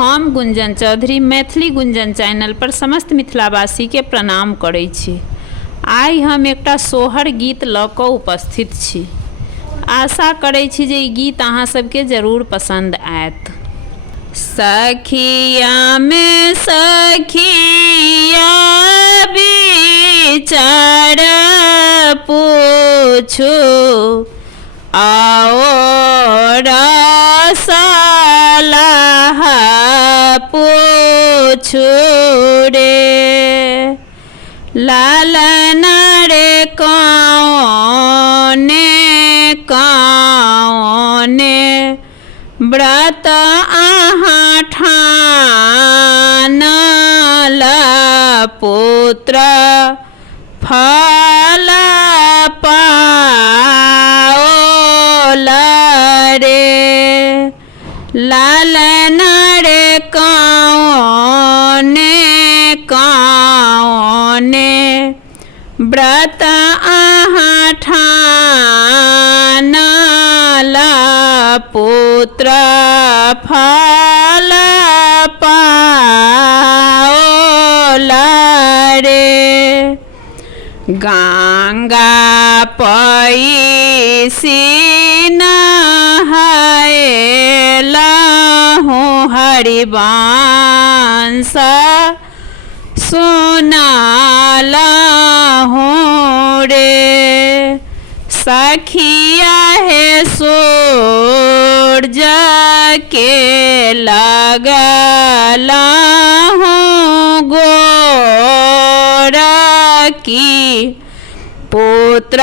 हम गुंजन चौधरी मैथिली गुंजन चैनल पर समस्त मिथिलावासी के प्रणाम करै छी। आइ हम एकटा सोहर गीत लऽ कऽ उपस्थित छी। आशा करै छी जे ई गीत अहाँ सबके जरूर पसंद आयत। सखिया में सखिया विचार पूछू आओ सलाह पूछू रे। लालन रे कौने कौने व्रत अहाँ ठानल पुत्र फल पाओल रे। लालन रे कौने कौने व्रत अहाँ ठानल पुत्र फल पाओल रे। गंगा पैसी नहाएलहु हरिवंश सुनालहु रे। सखिया है सूरज के लगलहु गोर की पुत्र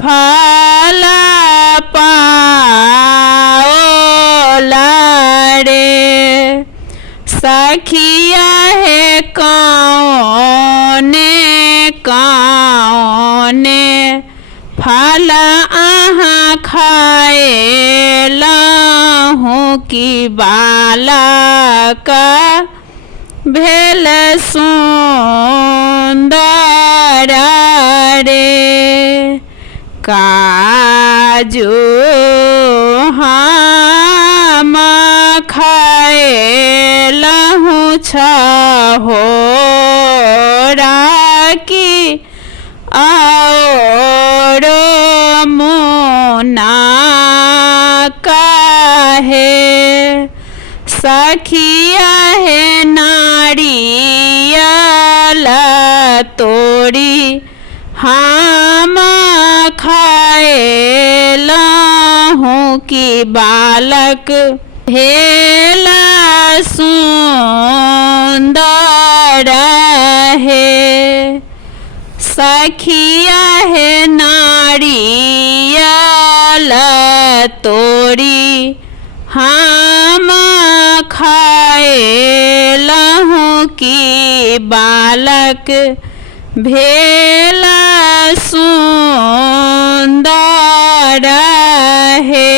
फल पाओल रे। सखिया है कौने कौने फल अहाँ खाएलहु कि बालक भेल सुंदर रे। काजू हम खाएलहु छहोरा की और मुना काहे। सखिया है नारियल तोड़ी हम खाएलहु कि बालक भेल सुंदर है। सखिया है नारियल तोड़ी हम खाएलहु कि बालक भेल सुंदर है।